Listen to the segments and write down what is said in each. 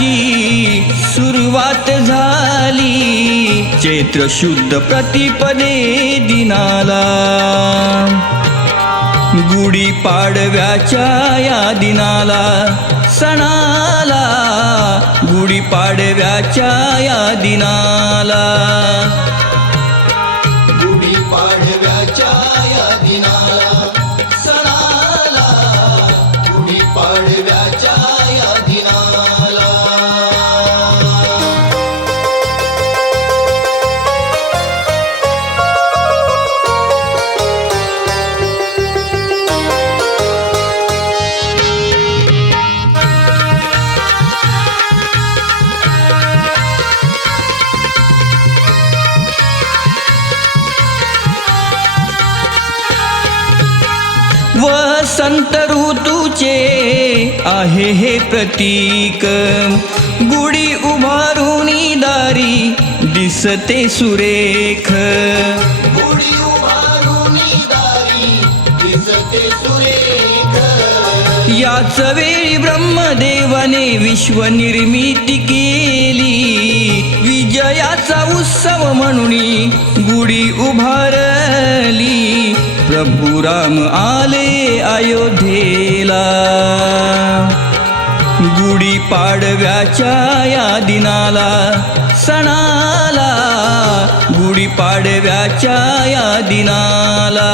वर्षाची सुरुवात झाली. चैत्र शुद्ध प्रतिपदे दिनाला. गुढी पाडव्याच्या या दिनाला सणाला. गुढी पाडव्याच्या या दिनाला वसंत ऋतूचे आहे हे प्रतीक. गुढी उभारून दारी दिसते सुरेख. गुढी उभारून दारी दिसते सुरेख. याच वेळी ब्रह्मदेवाने विश्व निर्मिती केली. विजयाचा उत्सव म्हणून गुढी उभारली. प्रभू राम आले अयोध्येला. गुढी पाडव्याच्या या दिनाला सणाला. गुढी पाडव्याच्या या दिनाला.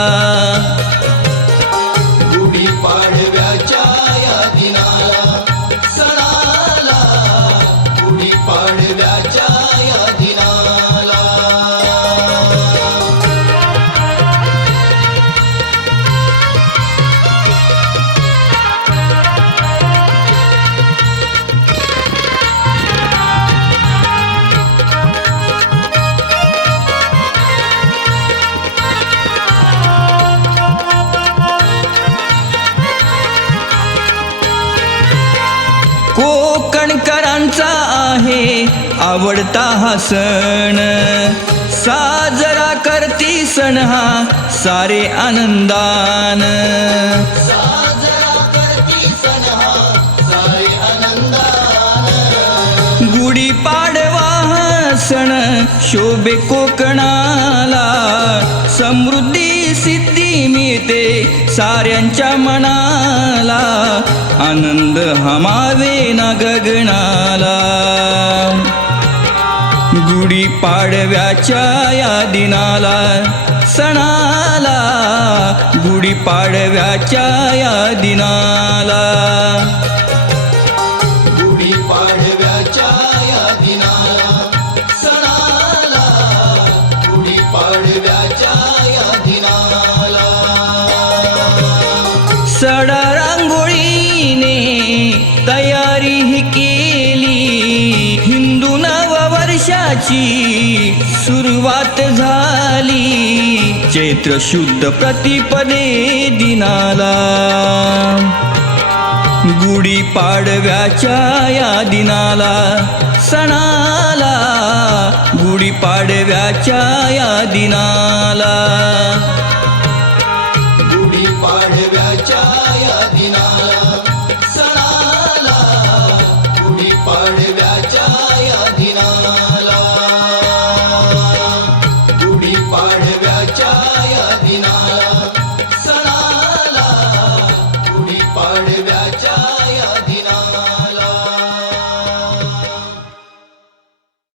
गुढी पाडव्याच्या या दिनाला सणाला. गुढी पाडव्या कोकणकरांचा आहे. आवडता हा सण. साजरा करती सण हा सारे आनंदान. शोभे कोकणाला समृद्धी सिद्धी मिळते साऱ्यांच्या मनाला. आनंद हमावे ना गगनाला. गुढी पाडव्याच्या या दिनाला सणाला. गुढी पाडव्याच्या या दिनाला केली. हिंदू नववर्षाची सुरुवात झाली. चैत्र शुद्ध प्रतिपदे दिनाला. गुढी पाडव्याच्या या दिनाला सणाला. गुढी पाडव्याच्या या दिनाला.